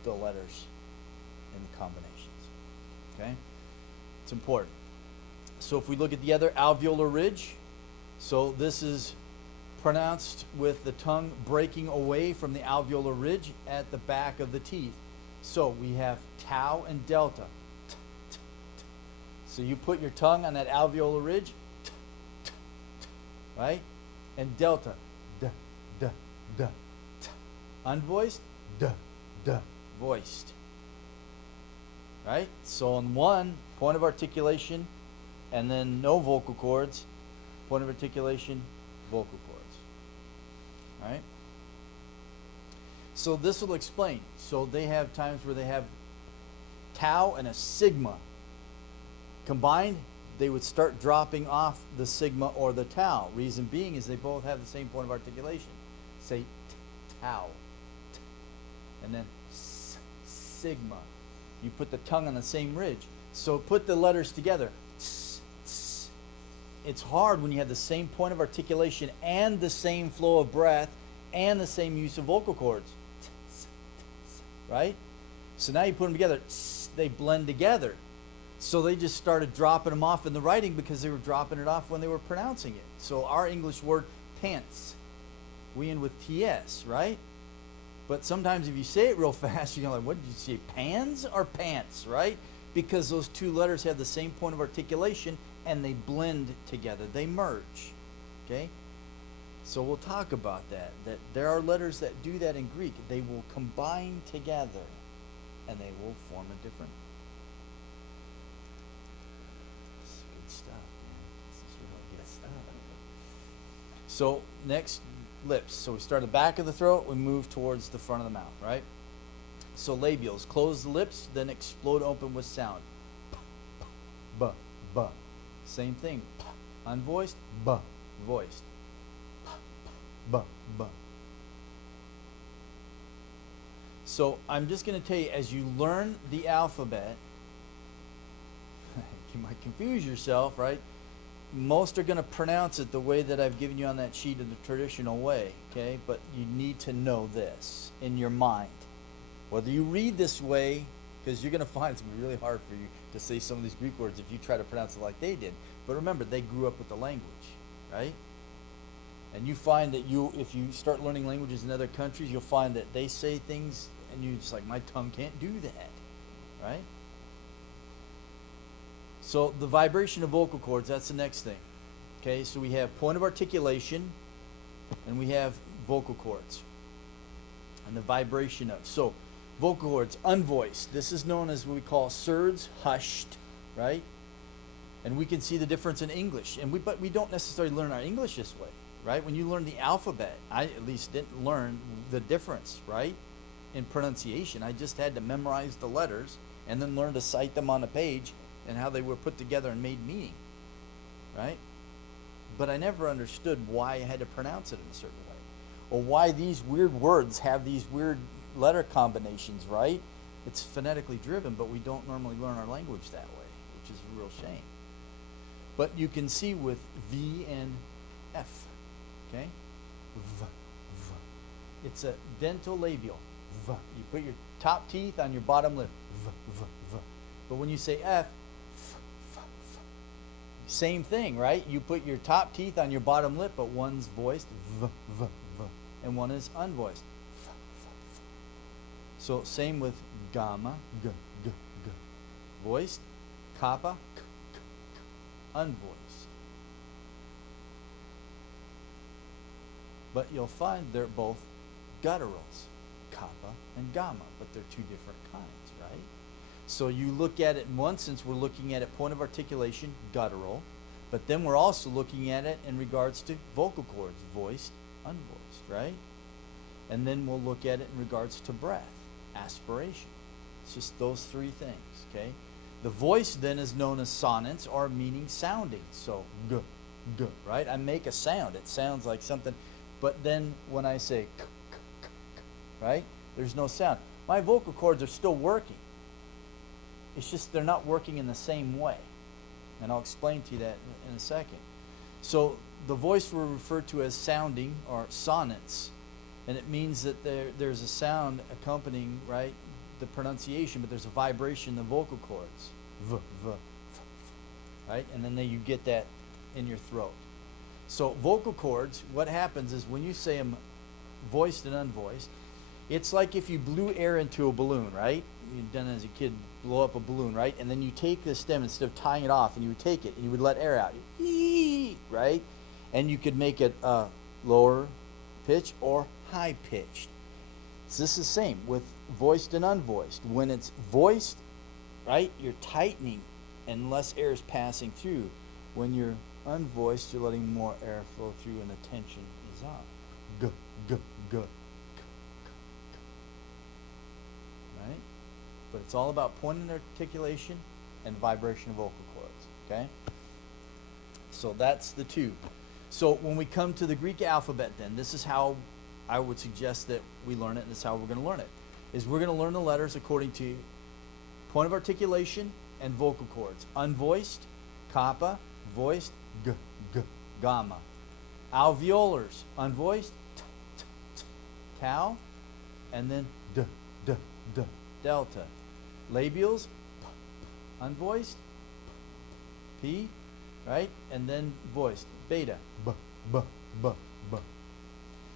the letters and the combinations. Okay? It's important. So if we look at the other, alveolar ridge, so this is pronounced with the tongue breaking away from the alveolar ridge at the back of the teeth. So we have tau and delta. T, t, t. So you put your tongue on that alveolar ridge, t, t, t, right? And delta, d, d, d, t. Unvoiced, d, d, voiced. Right? So on one, point of articulation, and then no vocal cords, point of articulation, vocal cords. Right? So this will explain. So they have times where they have tau and a sigma. Combined, they would start dropping off the sigma or the tau. Reason being is they both have the same point of articulation. Say tau. And then sigma. You put the tongue on the same ridge. So put the letters together. It's hard when you have the same point of articulation and the same flow of breath and the same use of vocal cords. Right? So now you put them together, they blend together. So they just started dropping them off in the writing because they were dropping it off when they were pronouncing it. So our English word pants, we end with TS, right? But sometimes if you say it real fast, you're like, what did you say, pans or pants, right? Because those two letters have the same point of articulation and they blend together, they merge, okay? So we'll talk about that there are letters that do that in Greek. They will combine together and they will form a different. This is good stuff, man. This is real good stuff. So next, lips. So we start at the back of the throat, we move towards the front of the mouth, right? So labials, close the lips, then explode open with sound. B, b. Same thing. P, unvoiced, b, voiced. P, b, b. So I'm just going to tell you, as you learn the alphabet, you might confuse yourself, right? Most are going to pronounce it the way that I've given you on that sheet in the traditional way, okay? But you need to know this in your mind. Whether you read this way, because you're going to find it's going to be really hard for you to say some of these Greek words if you try to pronounce it like they did. But remember, they grew up with the language, right? And you find that if you start learning languages in other countries, you'll find that they say things and you're just like, my tongue can't do that, right? So the vibration of vocal cords, that's the next thing. Okay, so we have point of articulation and we have vocal cords. And the vibration of. So vocal cords, unvoiced. This is known as what we call surds, hushed, right? And we can see the difference in English. But we don't necessarily learn our English this way, right? When you learn the alphabet, I at least didn't learn the difference, right? In pronunciation. I just had to memorize the letters and then learn to cite them on a page and how they were put together and made meaning, right? But I never understood why I had to pronounce it in a certain way, or why these weird words have these weird letter combinations, right? It's phonetically driven, but we don't normally learn our language that way, which is a real shame. But you can see with V and F, okay? V, v. It's a dentolabial, V. You put your top teeth on your bottom lip, V, v, v. But when you say F, f, f, f. Same thing, right? You put your top teeth on your bottom lip, but one's voiced, v, v, v, and one is unvoiced. F, f, f. So same with gamma, g, g, g. Voiced, kappa, k, k, k. Unvoiced. But you'll find they're both gutturals, kappa and gamma, but they're two different kinds, right? So you look at it in one sense, we're looking at it point of articulation, guttural, but then we're also looking at it in regards to vocal cords, voiced, unvoiced, right? And then we'll look at it in regards to breath, aspiration. It's just those three things, okay? The voice then is known as sonants, or meaning sounding. So, g, g, right? I make a sound. It sounds like something. But then when I say k, k, k, k, right? There's no sound. My vocal cords are still working. It's just they're not working in the same way. And I'll explain to you that in a second. So the voice we're referred to as sounding, or sonants. And it means that there's a sound accompanying, right, the pronunciation, but there's a vibration in the vocal cords. V, v, f, f, right? And then you get that in your throat. So vocal cords, what happens is when you say them voiced and unvoiced, it's like if you blew air into a balloon, right? You've done it as a kid, blow up a balloon, right? And then you take the stem, instead of tying it off, and you would take it and you would let air out, right? And you could make it lower pitch or high pitched. So this is the same with voiced and unvoiced. When it's voiced, right, you're tightening and less air is passing through. When you're unvoiced, you're letting more air flow through and the tension is on. G, g, g, g, g, g. Right? But it's all about point and articulation and vibration of vocal cords. Okay? So that's the two. So when we come to the Greek alphabet then, this is how I would suggest that we learn it, and this is how we're going to learn it. Is we're going to learn the letters according to point of articulation and vocal cords. Unvoiced, kappa, voiced, g, g, gamma. Alveolars, unvoiced, t, t, t, tau, and then d, d, d, delta. Labials, p, p, unvoiced, p, right? And then voiced, beta, b, b, b, b.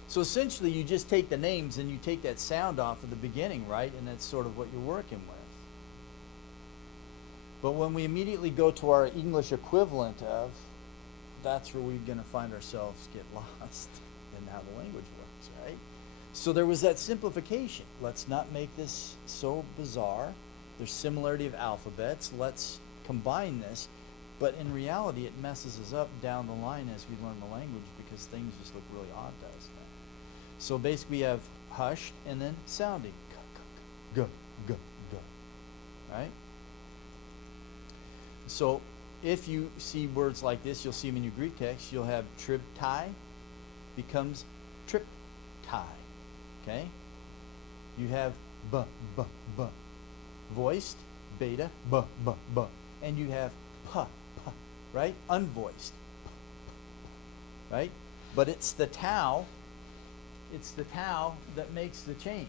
So essentially you just take the names and you take that sound off at the beginning, right? And that's sort of what you're working with. But when we immediately go to our English equivalent of, that's where we're going to find ourselves get lost in how the language works, right? So there was that simplification. Let's not make this so bizarre. There's similarity of alphabets. Let's combine this. But in reality, it messes us up down the line as we learn the language because things just look really odd to us now. So basically we have hushed and then sounding. G, g, g, g. Right? So if you see words like this, you'll see them in your Greek text. You'll have triptai becomes triptai. Okay? You have b, b, b. Voiced, beta, b, b, b. And you have p, p, right? Unvoiced. Right? But it's the tau that makes the change.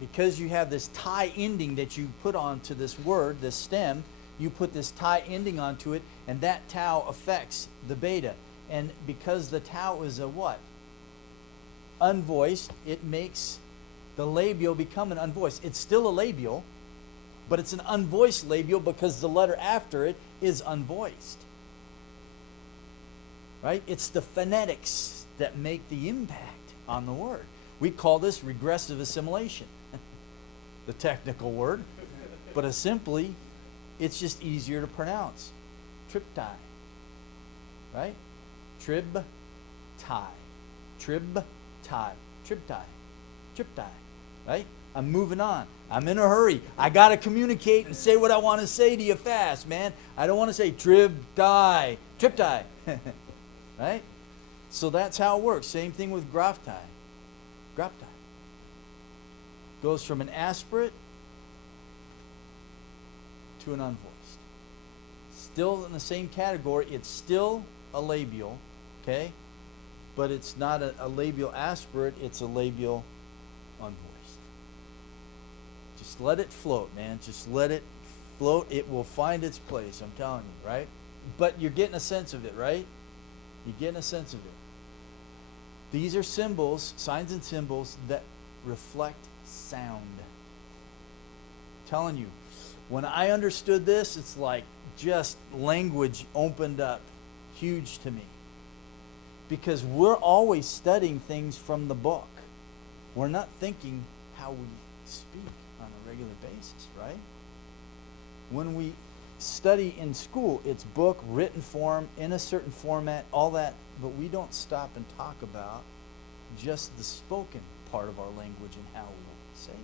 Because you have this tie ending that you put onto this word, this stem, you put this tie ending onto it, and that tau affects the beta. And because the tau is a what? Unvoiced, it makes the labial become an unvoiced. It's still a labial, but it's an unvoiced labial because the letter after it is unvoiced. Right? It's the phonetics that make the impact on the word. We call this regressive assimilation. The technical word. But simply, it's just easier to pronounce. Triptai. Right? Trib, tie. Trib, tie. Triptai. Triptai. Right? I'm moving on. I'm in a hurry. I got to communicate and say what I want to say to you fast, man. I don't want to say trib, tie. Triptai. Right? So that's how it works. Same thing with graftai. Graftai. Goes from an aspirate to an unvoiced. Still in the same category. It's still a labial, okay? But it's not a labial aspirate. It's a labial unvoiced. Just let it float, man. Just let it float, it will find its place, I'm telling you, right? But you're getting a sense of it, right? You're getting a sense of it. These are symbols, signs and symbols that reflect sound. I'm telling you, when I understood this, it's like just language opened up huge to me. Because we're always studying things from the book. We're not thinking how we speak on a regular basis, right? When we study in school, it's book, written form, in a certain format, all that, but we don't stop and talk about just the spoken part of our language and how we say things.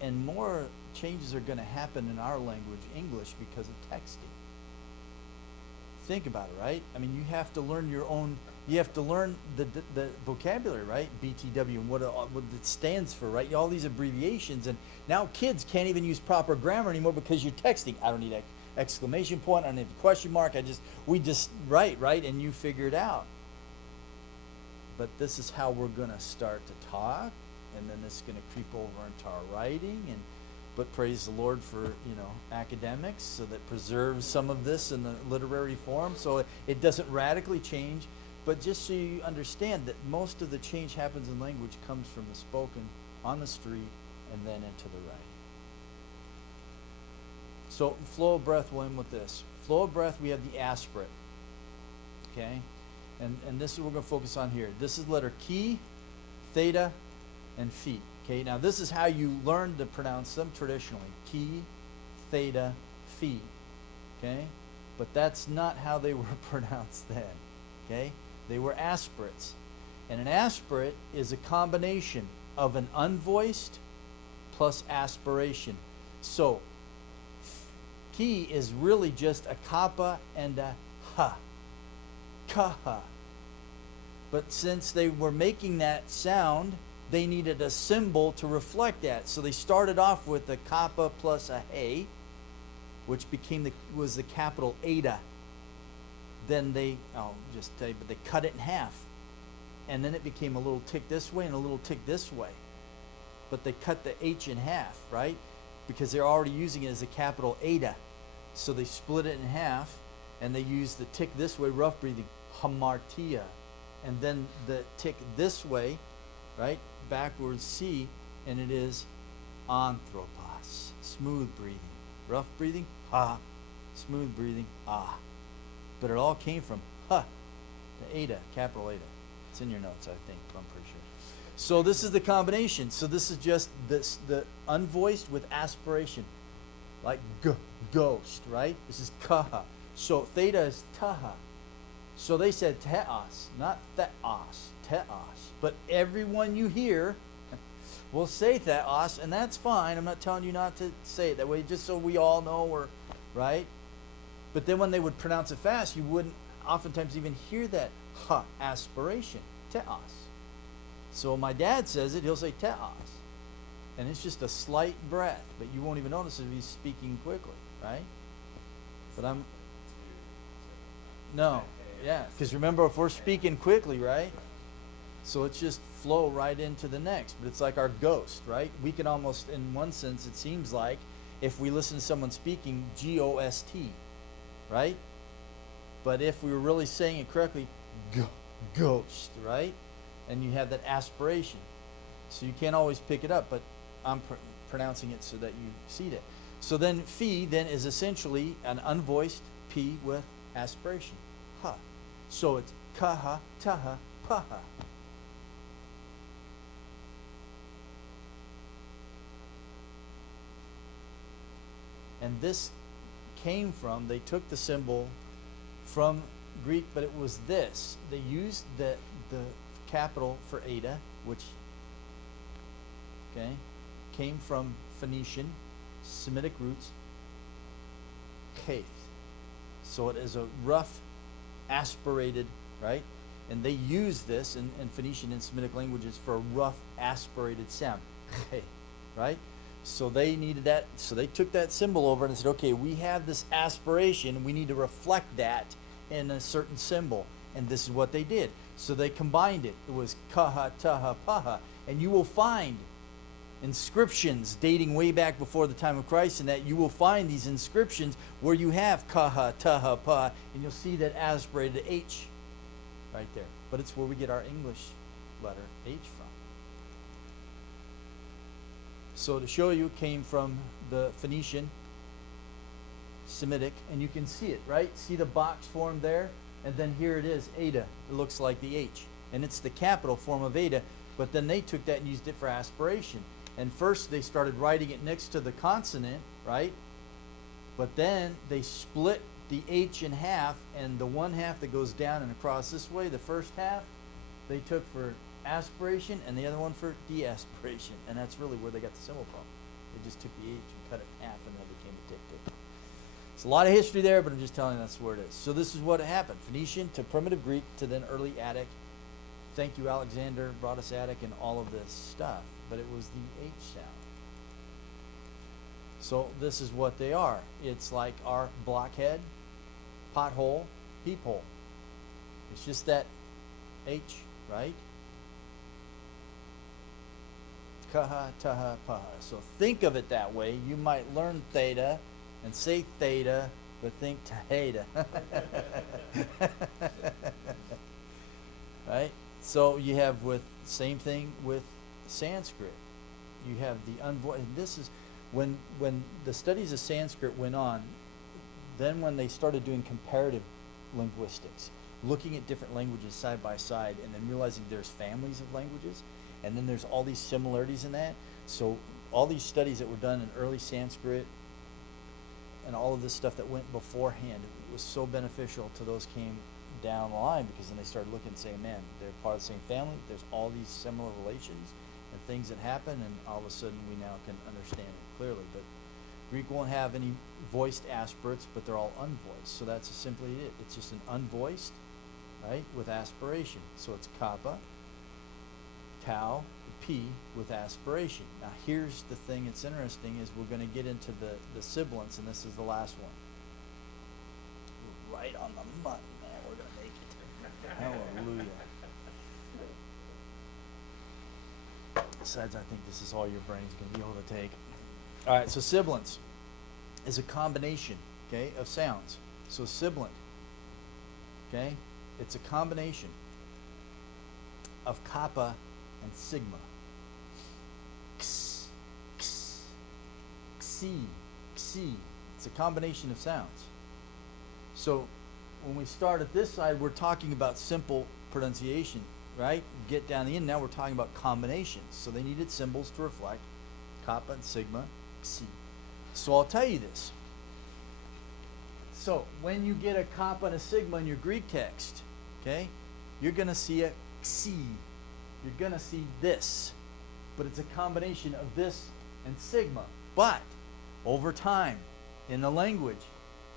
And more changes are going to happen in our language, English, because of texting. Think about it, right? I mean, you have to learn your own, you have to learn the vocabulary, right? BTW and what it stands for, right? All these abbreviations, and now kids can't even use proper grammar anymore because you're texting. I don't need an exclamation point, I don't need a question mark, we just write, right? And you figure it out. But this is how we're going to start to talk, and then it's going to creep over into our writing, but praise the Lord for, academics, so that preserves some of this in the literary form, so it doesn't radically change. But just so you understand that most of the change happens in language comes from the spoken on the street and then into the writing. So flow of breath, we'll end with this. Flow of breath, we have the aspirate. Okay? And this is what we're going to focus on here. This is letter chi, theta, and phi. Okay, now this is how you learn to pronounce them traditionally. Chi, theta, phi. Okay? But that's not how they were pronounced then. Okay? They were aspirates. And an aspirate is a combination of an unvoiced plus aspiration. So, chi is really just a kappa and a ha. Kaha. But since they were making that sound, they needed a symbol to reflect that. So they started off with a kappa plus a hey, which was the capital Eta. Then they cut it in half. And then it became a little tick this way and a little tick this way. But they cut the H in half, right? Because they're already using it as a capital Eta. So they split it in half, and they used the tick this way, rough breathing, hamartia. And then the tick this way, right, backwards C, and it is anthropos, smooth breathing. Rough breathing, ha. Smooth breathing, ah. But it all came from ha, the Eta, capital Eta. It's in your notes, I think, I'm pretty sure. So this is the combination. So this is just the unvoiced with aspiration, like ghost, right? This is kaha. So theta is taha. So they said teos, not theos, teos. But everyone you hear will say theos, and that's fine. I'm not telling you not to say it that way, just so we all know, or right? But then when they would pronounce it fast, you wouldn't oftentimes even hear that ha aspiration, teos. So when my dad says it, he'll say teos. And it's just a slight breath, but you won't even notice if he's speaking quickly, right? But no, yeah, because remember, if we're speaking quickly, right? So it's just flow right into the next. But it's like our ghost, right? We can almost, in one sense, it seems like, if we listen to someone speaking, G-O-S-T, right? But if we were really saying it correctly, ghost, right? And you have that aspiration. So you can't always pick it up, but I'm pronouncing it so that you see it. So then phi then is essentially an unvoiced P with aspiration. Ha. So it's kaha, taha, paha. And this came from, they took the symbol from Greek, but it was this. They used the capital for Eta, which came from Phoenician, Semitic roots, Kaith. So it is a rough, aspirated, right? And they use this in Phoenician and Semitic languages for a rough, aspirated sound, right? So they needed that, so they took that symbol over and said, okay, we have this aspiration, we need to reflect that in a certain symbol. And this is what they did. So they combined it. It was kaha, taha, paha. And you will find inscriptions dating way back before the time of Christ, and that you will find these inscriptions where you have kaha, taha, pa, and you'll see that aspirated H right there. But it's where we get our English letter H from. So to show you, it came from the Phoenician, Semitic, and you can see it, right? See the box form there? And then here it is, Eta. It looks like the H. And it's the capital form of Eta, but then they took that and used it for aspiration. And first they started writing it next to the consonant, right? But then they split the H in half, and the one half that goes down and across this way, the first half, they took for aspiration, and the other one for deaspiration. And that's really where they got the symbol from. They just took the H and cut it in half, and then it became a tick-tick. It's a lot of history there, but I'm just telling you that's where it is. So this is what happened. Phoenician to primitive Greek to then early Attic. Thank you, Alexander, brought us Attic and all of this stuff. But it was the H sound. So this is what they are. It's like our blockhead, pothole, peephole. It's just that H, right? Kaha, taha, paha. So think of it that way. You might learn theta and say theta, but think taheta. Right? So you have with same thing with Sanskrit. You have the unvoiced. This is when the studies of Sanskrit went on. Then when they started doing comparative linguistics, looking at different languages side by side, and then realizing there's families of languages, and then there's all these similarities in that. So all these studies that were done in early Sanskrit and all of this stuff that went beforehand, it was so beneficial to those came down the line, because then they started looking and saying, man, they're part of the same family. There's all these similar relations and things that happen, and all of a sudden we now can understand it clearly. But Greek won't have any voiced aspirates, but they're all unvoiced. So that's simply it. It's just an unvoiced, right, with aspiration. So it's kappa, tau, p with aspiration. Now here's the thing that's interesting is we're going to get into the sibilance, and this is the last one. We're right on the money, man. We're going to make it. Hallelujah. Besides, I think this is all your brain's going to be able to take. All right, so sibilance is a combination, okay, of sounds. So sibilant, okay, it's a combination of kappa and sigma. Ks, ks, ksi, ksi. It's a combination of sounds. So when we start at this side, we're talking about simple pronunciation, right? Get down the end, now we're talking about combinations. So they needed symbols to reflect kappa and sigma, ksi. So I'll tell you this. So when you get a kappa and a sigma in your Greek text, okay, you're going to see a ksi. You're going to see this. But it's a combination of this and sigma. But over time, in the language,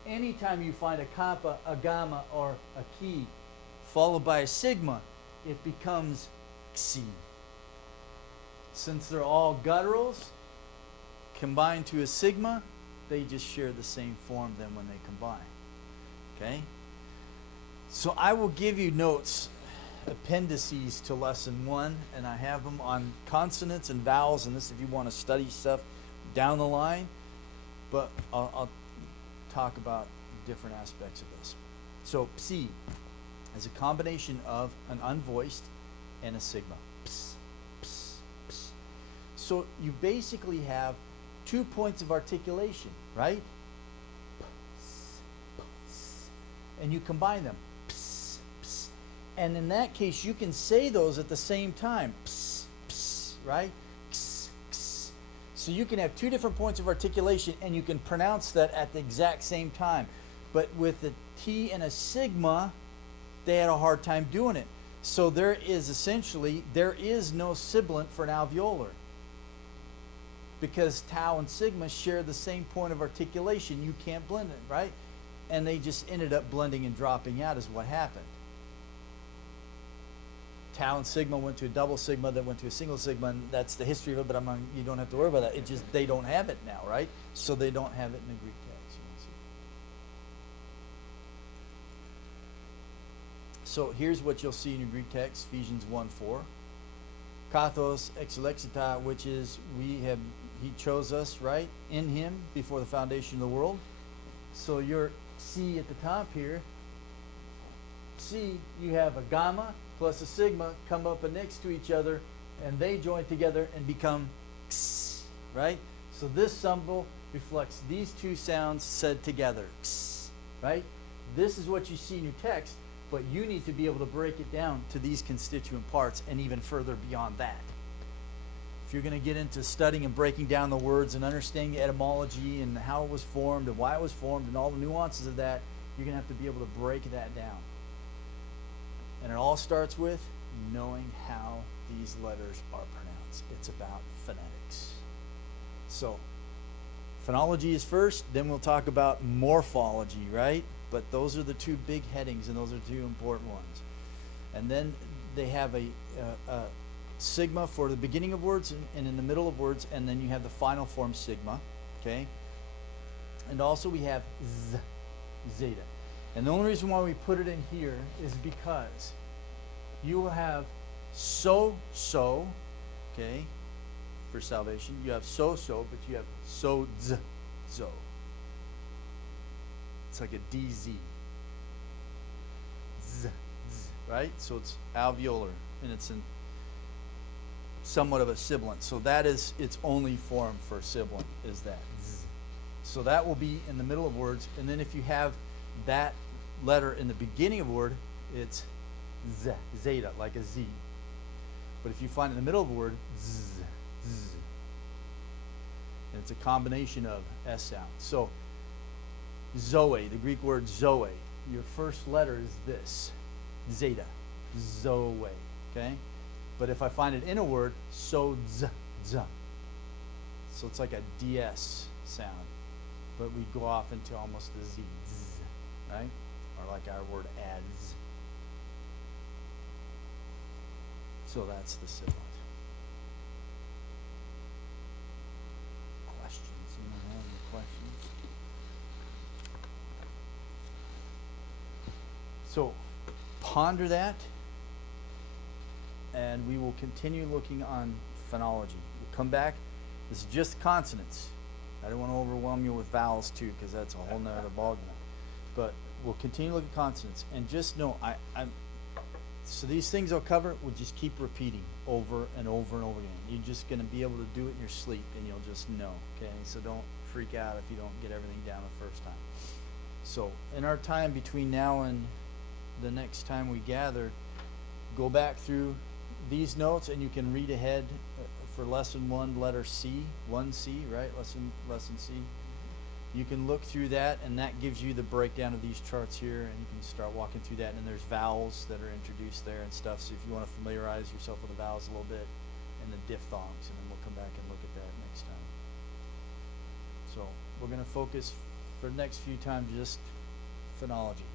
anytime you find a kappa, a gamma, or a ki followed by a sigma, it becomes ksi. Since they're all gutturals combined to a sigma, they just share the same form then when they combine. Okay? So I will give you notes, appendices to lesson 1, and I have them on consonants and vowels, and this if you want to study stuff down the line, but I'll talk about different aspects of this. So psi is a combination of an unvoiced and a sigma. Ps, ps, ps. So you basically have 2 points of articulation, right? Ps, ps, and you combine them. Ps, ps. And in that case, you can say those at the same time. Ps, ps, right? Ks, ks. So you can have 2 different points of articulation, and you can pronounce that at the exact same time. But with a T and a sigma, they had a hard time doing it. So there is no sibilant for an alveolar, because tau and sigma share the same point of articulation. You can't blend it, right? And they just ended up blending and dropping out is what happened. Tau and sigma went to a double sigma, that went to a single sigma, and that's the history of it, but you don't have to worry about that. It just, they don't have it now, right? So they don't have it in the Greek text. You can see. So here's what you'll see in your Greek text, Ephesians 1:4. Kathos exelexita, which is he chose us, right, in him before the foundation of the world. So your C at the top here, C, you have a gamma plus a sigma come up next to each other, and they join together and become x, right? So this symbol reflects these two sounds said together, x, right? This is what you see in your text, but you need to be able to break it down to these constituent parts and even further beyond that. If you're going to get into studying and breaking down the words and understanding the etymology and how it was formed and why it was formed and all the nuances of that, you're going to have to be able to break that down. And it all starts with knowing how these letters are pronounced. It's about phonetics. So, phonology is first, then we'll talk about morphology, right? But those are the two big headings, and those are two important ones. And then they have a sigma for the beginning of words and in the middle of words, and then you have the final form sigma, okay? And also we have zeta. And the only reason why we put it in here is because you will have so, okay, for salvation. You have so, but you have so, zo. It's like a DZ. Right? So it's alveolar, and it's in somewhat of a sibilant. So that is its only form for sibilant, is that z. So that will be in the middle of words, and then if you have that letter in the beginning of a word, it's z, zeta, like a Z. But if you find it in the middle of a word, z. And it's a combination of S sounds. So Zoe, the Greek word Zoe, your first letter is this, Zeta, Zoe, okay? But if I find it in a word, so z. So it's like a DS sound, but we go off into almost a Z, right? Or like our word ads. So that's the sibilant. Questions? Anyone have any questions? So ponder that, and we will continue looking on phonology. We'll come back. This is just consonants. I don't want to overwhelm you with vowels too, because that's a whole nother ballgame. But we'll continue to look at consonants, and just know so these things I'll cover, we'll just keep repeating over and over and over again. You're just going to be able to do it in your sleep, and you'll just know, okay? So don't freak out if you don't get everything down the first time. So in our time between now and the next time we gather, go back through these notes, and you can read ahead for lesson 1, letter C, 1C, right? Lesson C. You can look through that, and that gives you the breakdown of these charts here, and you can start walking through that. And there's vowels that are introduced there and stuff, so if you want to familiarize yourself with the vowels a little bit, and the diphthongs, and then we'll come back and look at that next time. So we're going to focus for the next few times just phonology.